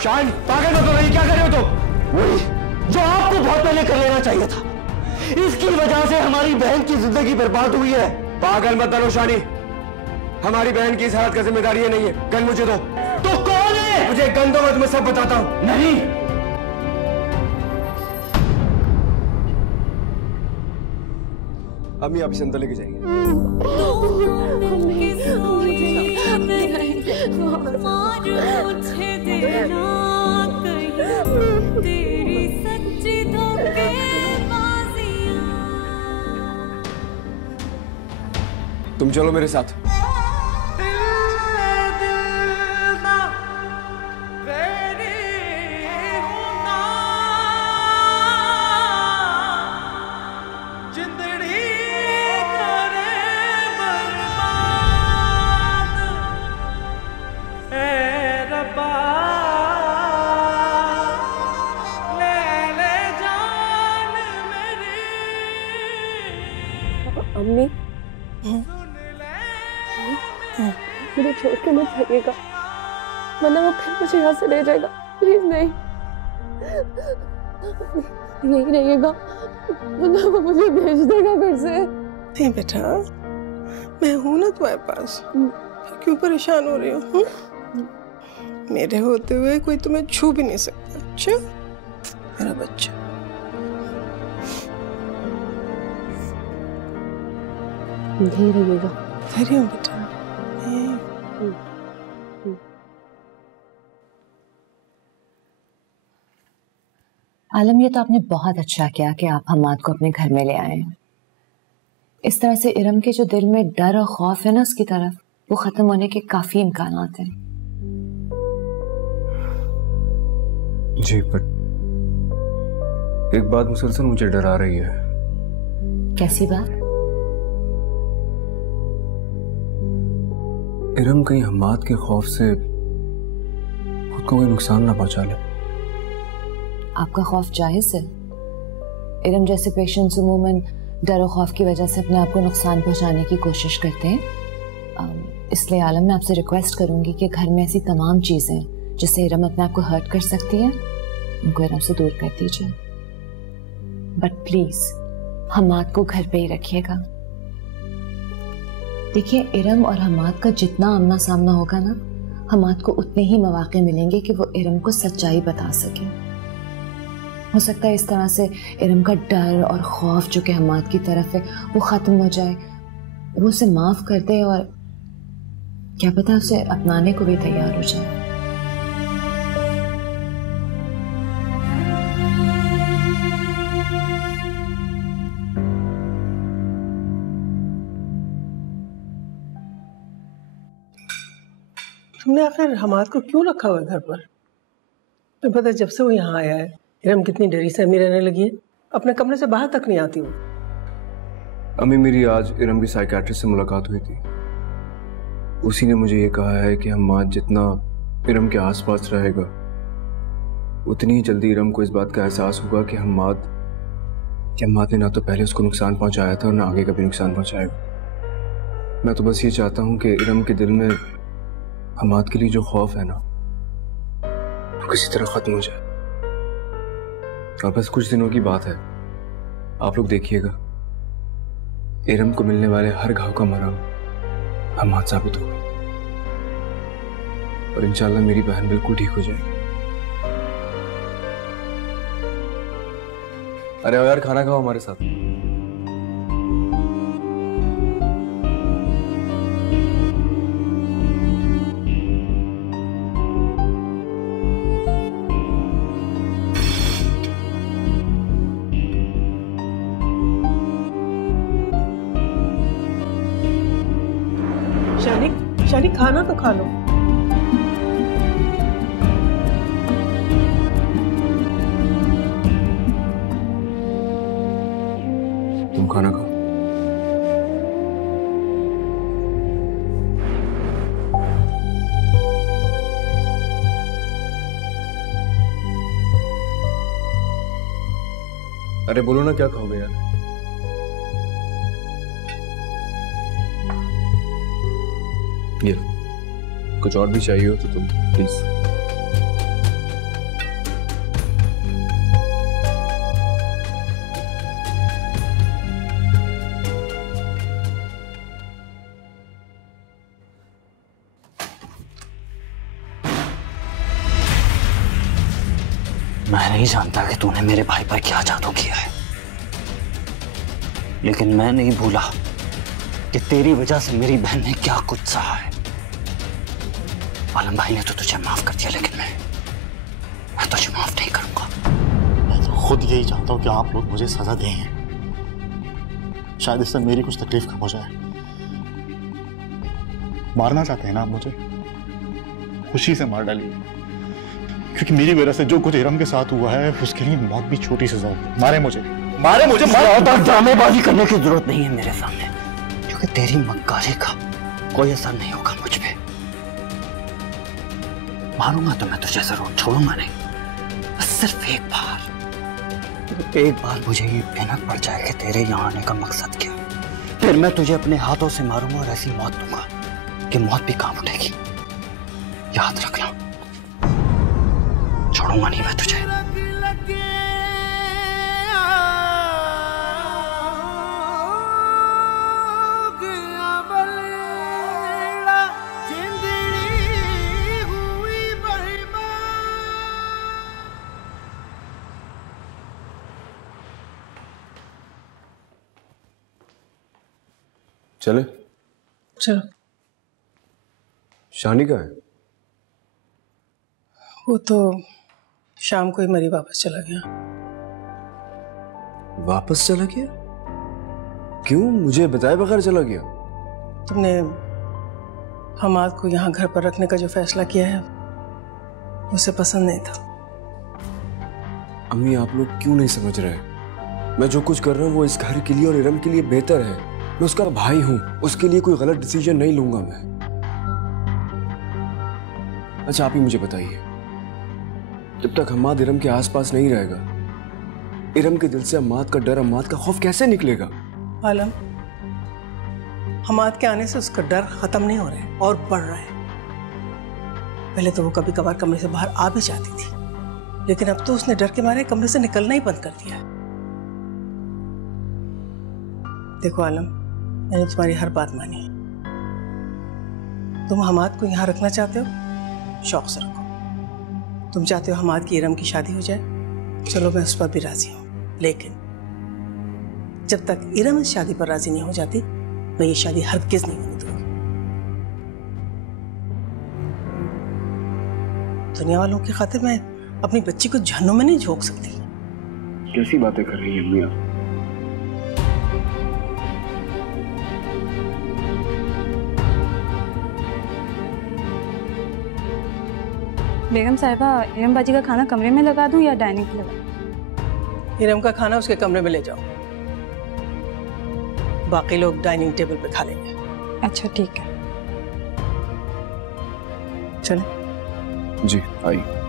शान, पागल मत हो रही, क्या कर रहे हो तुम? वही जो आपको बहुत पहले कर लेना चाहिए था। इसकी वजह से हमारी बहन की जिंदगी बर्बाद हुई है। पागल मत बनो शानी, हमारी बहन की इस हालत का जिम्मेदारी नहीं है। गन मुझे दो। तो कौन है? मुझे गन दो, मैं तुम्हें सब बताता हूं। नहीं, अम्मी आप इसे अंदर लेके जाएंगे। तुम चलो मेरे साथ। अम्मी, मुझे छोड़ के मत जाइएगा, वरना वो फिर मुझे यहाँ से ले जाएगा। प्लीज नहीं, यही रहिएगा, वरना वो मुझे भेज देगा घर से। नहीं बेटा, मैं हूं ना तुम्हारे पास, क्यों परेशान हो रही हो? मेरे होते हुए कोई तुम्हें छू भी नहीं सकता। अच्छा मेरा बच्चा। यही रहिएगा। धैर्य हो बेटा। आलम, ये तो आपने बहुत अच्छा किया कि आप हमाद को अपने घर में ले आए। इस तरह से इरम के जो दिल में डर और खौफ है ना उसकी तरफ, वो खत्म होने के काफी इम्कानात हैं। जी, पर एक बात मुसलसल मुझे डरा रही है। कैसी बात? इरम कहीं हमाद के खौफ से खुद को कोई नुकसान ना पहुंचा ले। आपका खौफ जायज है। इरम जैसे पेशेंट्स अमूमन डर और खौफ की वजह से अपने आप को नुकसान पहुंचाने की कोशिश करते हैं। इसलिए आलम, मैं आपसे रिक्वेस्ट करूंगी कि घर में ऐसी तमाम चीजें जिससे इरम अपने आप को हर्ट कर सकती है, उनको इरम से दूर कर दीजिए। बट प्लीज हमाद को घर पे ही रखिएगा। देखिए, इरम और हमाद का जितना आमना सामना होगा ना, हमाद को उतने ही मौके मिलेंगे कि वो इरम को सच्चाई बता सके। हो सकता है इस तरह से इरम का डर और खौफ जो कि हमाद की तरफ है वो खत्म हो जाए, वो उसे माफ कर दे और क्या पता उसे अपनाने को भी तैयार हो जाए। तुमने आखिर हमाद को क्यों रखा हुआ है घर पर? तुम्हें पता है जब से वो यहाँ आया है इरम कितनी डरी सहमी रहने लगी है, अपने कमरे से बाहर तक नहीं आती वो। अम्मी, मेरी आज इरम की साइकियाट्रिस्ट से मुलाकात हुई थी। उसी ने मुझे ये कहा है कि हमाद जितना इरम के आसपास रहेगा उतनी ही जल्दी इरम को इस बात का एहसास होगा कि हमाद ने ना तो पहले उसको नुकसान पहुंचाया था और ना आगे कभी नुकसान पहुंचाएगा। मैं तो बस ये चाहता हूँ कि इरम के दिल में हमाद के लिए जो खौफ है ना वो किसी तरह खत्म हो जाए। और बस कुछ दिनों की बात है, आप लोग देखिएगा, इरम को मिलने वाले हर घाव का मरहम हमाद साबित होगा और इंशाल्लाह मेरी बहन बिल्कुल ठीक हो जाएगी। अरे यार, खाना खाओ हमारे साथ। शानी, खाना तो खा लो। तुम खाना खाओ। अरे बोलो ना, क्या खाओगे यार? ये कुछ और भी चाहिए हो तो तुम प्लीज। मैं नहीं जानता कि तूने मेरे भाई पर क्या जादू किया है, लेकिन मैं नहीं भूला कि तेरी वजह से मेरी बहन ने क्या कुछ सहा है। आलम भाई ने तो तुझे माफ कर दिया, लेकिन मैं तुझे माफ नहीं करूंगा। मैं तो खुद यही चाहता हूं कि आप लोग मुझे सजा दें, शायद इससे मेरी कुछ तकलीफ कम हो जाए। मारना चाहते हैं ना आप मुझे, खुशी से मार डालिए, क्योंकि मेरी वजह से जो कुछ इरम के साथ हुआ है उसके लिए मौत भी छोटी सजा होगी। मारे मुझे ड्रामेबाजी करने की जरूरत नहीं है मेरे सामने, क्योंकि तेरी मक्कारी का कोई असर नहीं होगा मुझ पे। मारूंगा तो मैं तुझे जरूर, छोड़ूंगा नहीं। बस सिर्फ एक बार मुझे ये भनक पड़ जाए कि तेरे यहाँ आने का मकसद क्या, फिर मैं तुझे अपने हाथों से मारूंगा और ऐसी मौत दूंगा कि मौत भी काम उठेगी। याद रखना, छोड़ूंगा नहीं मैं तुझे। चले? चलो। शानी का है? वो तो शाम को ही मरी वापस चला गया। वापस चला गया? क्यों, मुझे बताए बगैर चला गया? तुमने हमाद को यहाँ घर पर रखने का जो फैसला किया है उसे पसंद नहीं था। अम्मी, आप लोग क्यों नहीं समझ रहे? मैं जो कुछ कर रहा हूँ वो इस घर के लिए और इरम के लिए बेहतर है। मैं उसका भाई हूँ, उसके लिए कोई गलत डिसीजन नहीं लूंगा मैं। अच्छा आप ही मुझे बताइए, जब तक हमाद इरम के आसपास नहीं रहेगा, इरम के दिल से हमाद का डर, हमाद का खौफ कैसे निकलेगा? आलम, हमाद के आने से उसका डर खत्म नहीं हो रहा है और बढ़ रहा है। पहले तो वो कभी कभार कमरे से बाहर आ भी जाती थी, लेकिन अब तो उसने डर के मारे कमरे से निकलना ही बंद कर दिया है। देखो आलम, मैंने तुम्हारी हर बात मानी। तुम हमाद को यहाँ रखना चाहते हो, शौक से रखो। तुम चाहते हो हमाद की इरम की शादी हो जाए, चलो मैं उस पर भी राजी हूँ, लेकिन जब तक इरम इस शादी पर राजी नहीं हो जाती, मैं ये शादी हरगिज़ नहीं होने दूंगी। दुनिया वालों की खातिर मैं अपनी बच्ची को जहन्नुम में नहीं झोंक सकती। कैसी बातें कर रही हैं अम्मी आप? बेगम साहिबा, इरम बाजी का खाना कमरे में लगा दूं या डाइनिंग पे लगा? इरम का खाना उसके कमरे में ले जाओ, बाकी लोग डाइनिंग टेबल पे खा लेंगे। अच्छा ठीक है। चलें? जी आइए।